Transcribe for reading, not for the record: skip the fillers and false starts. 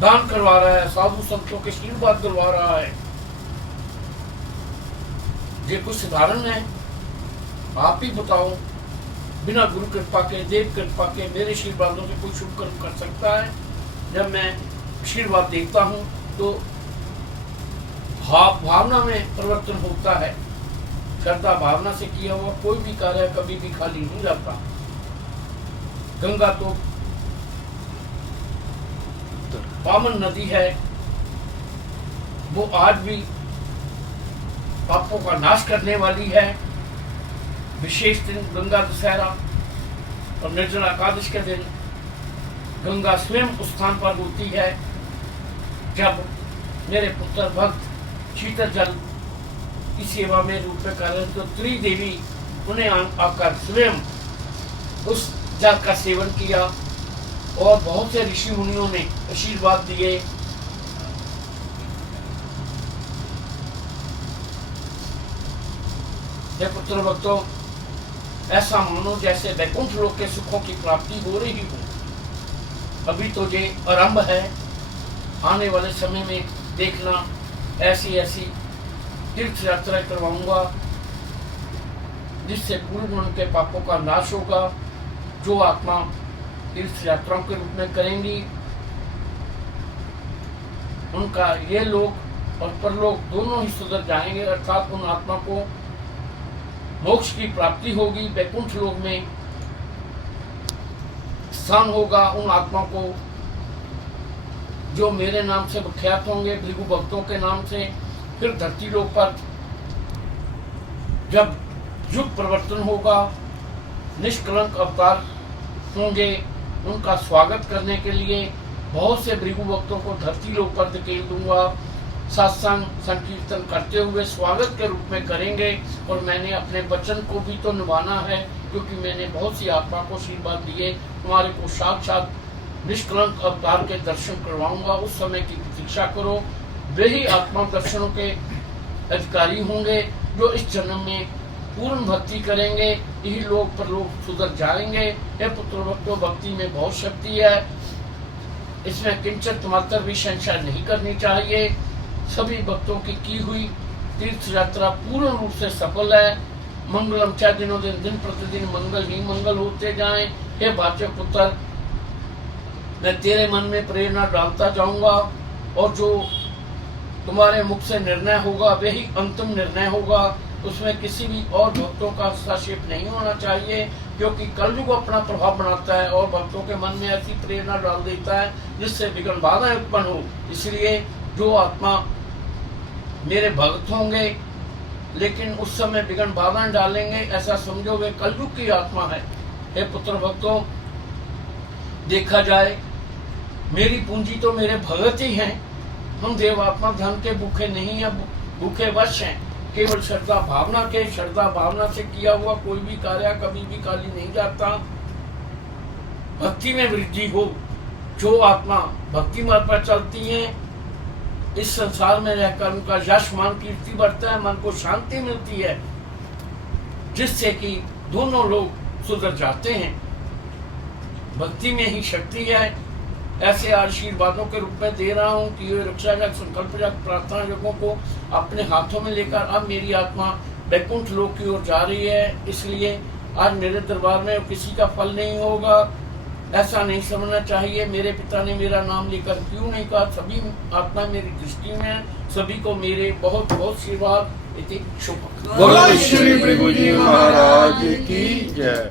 दान करवा रहा है, साधु संतों के आशीर्वाद दिलवा रहा है। ये कुछ साधारण है? आप ही बताओ, बिना गुरु कृपा के, देव कृपा के, मेरे आशीर्वादों से कोई शुभ कर्म कर सकता है? जब मैं आशीर्वाद देता हूँ तो भावना में परिवर्तन होता है। श्रद्धा भावना से किया हुआ कोई भी कार्य कभी भी खाली नहीं जाता। गंगा तो पावन नदी है, वो आज भी पापों का नाश करने वाली है। विशेष दिन गंगा दशहरा और निर्जला एकादशी के दिन गंगा स्वयं उस स्थान पर होती है जब मेरे पुत्र भक्त शीतल जल की सेवा में रूप में कर रहे तो त्रिदेवी उन्हें आकर स्वयं उस जल का सेवन किया और बहुत से ऋषि मुनियों ने आशीर्वाद दिए। हे पुत्र भक्तों, ऐसा मानो जैसे वैकुंठ लोक के सुखों की प्राप्ति हो रही हो। अभी तो ये आरंभ है, आने वाले समय में देखना ऐसी ऐसी तीर्थ यात्रा करवाऊंगा जिससे पूर्व जन्म के पापों का नाश होगा। जो आत्मा तीर्थ यात्राओं के रूप में करेंगी उनका ये लोक और परलोक दोनों ही सुधर जाएंगे, अर्थात उन आत्मा को मोक्ष की प्राप्ति होगी, वैकुंठ लोक में स्थान होगा। उन आत्मा को जो मेरे नाम से विख्यात होंगे, भृगु भक्तों के नाम से, फिर धरती लोक पर जब युग परिवर्तन होगा, निष्कलंक अवतार होंगे, उनका स्वागत करने के लिए बहुत से भृगु भक्तों को धरती लोक पर धकेल दूंगा। सत्संग संकीर्तन करते हुए स्वागत के रूप में करेंगे। और मैंने अपने वचन को भी तो निभाना है, क्योंकि मैंने बहुत सी आत्मा को आशीर्वाद दिए, तुम्हारे को साक्षात निष्कलंक अवतार के दर्शन करवाऊंगा। उस समय की प्रतीक्षा करो। वे ही आत्मा दर्शनों के अधिकारी होंगे जो इस जन्म में पूर्ण भक्ति करेंगे, यही लोग पर लोग सुधर जाएंगे। ये पुत्र भक्तों, भक्ति में बहुत शक्ति है, इसमें किंचित मात्र भी संशय नहीं करनी चाहिए। सभी भक्तों की हुई तीर्थ यात्रा पूर्ण रूप से सफल है। मंगलम च दिनों दिन, दिन प्रतिदिन मंगल ही मंगल होते जाएं। हे भाग्य पुत्र, मैं तेरे मन में प्रेरणा डालता जाऊंगा और जो तुम्हारे मुख से निर्णय होगा वही अंतिम निर्णय होगा। उसमें किसी भी और भक्तों का हस्तक्षेप नहीं होना चाहिए, क्योंकि कलयुग अपना प्रभाव बनाता है और भक्तों के मन में ऐसी प्रेरणा डाल देता है जिससे विघ्न बाधाएं उत्पन्न हो। इसलिए जो आत्मा मेरे भक्त होंगे लेकिन उस समय विघ्न बाधाएं डालेंगे, ऐसा समझो वे कलयुग की आत्मा है। हे पुत्र भक्तों, देखा जाए मेरी पूंजी तो मेरे भगत ही हैं। हम देवात्मा धन के भूखे नहीं है, भूखे वश हैं। केवल श्रद्धा भावना से किया हुआ कोई भी कार्य कभी भी खाली नहीं जाता। भक्ति में वृद्धि हो, जो आत्मा भक्ति मार्ग पर चलती हैं, इस संसार में रहकर उनका यश मान कीर्ति बढ़ता है, मन को शांति मिलती है, जिससे कि दोनों लोग सुधर जाते हैं। भक्ति में ही शक्ति है। ऐसे आशीर्वादों के रूप में दे रहा हूँ कि ये रक्षा जग, संकल्प जग, प्रार्थना जगों को अपने हाथों में लेकर अब मेरी आत्मा वैकुंठ लोक की ओर जा रही है। इसलिए आज मेरे दरबार में किसी का फल नहीं होगा, ऐसा नहीं समझना चाहिए। मेरे पिता ने मेरा नाम लेकर क्यों नहीं कहा? सभी आत्मा मेरी दृष्टि में है, सभी को मेरे बहुत बहुत आशीर्वाद। इति शुभ। बोलो श्री भृगु जी महाराज की जय।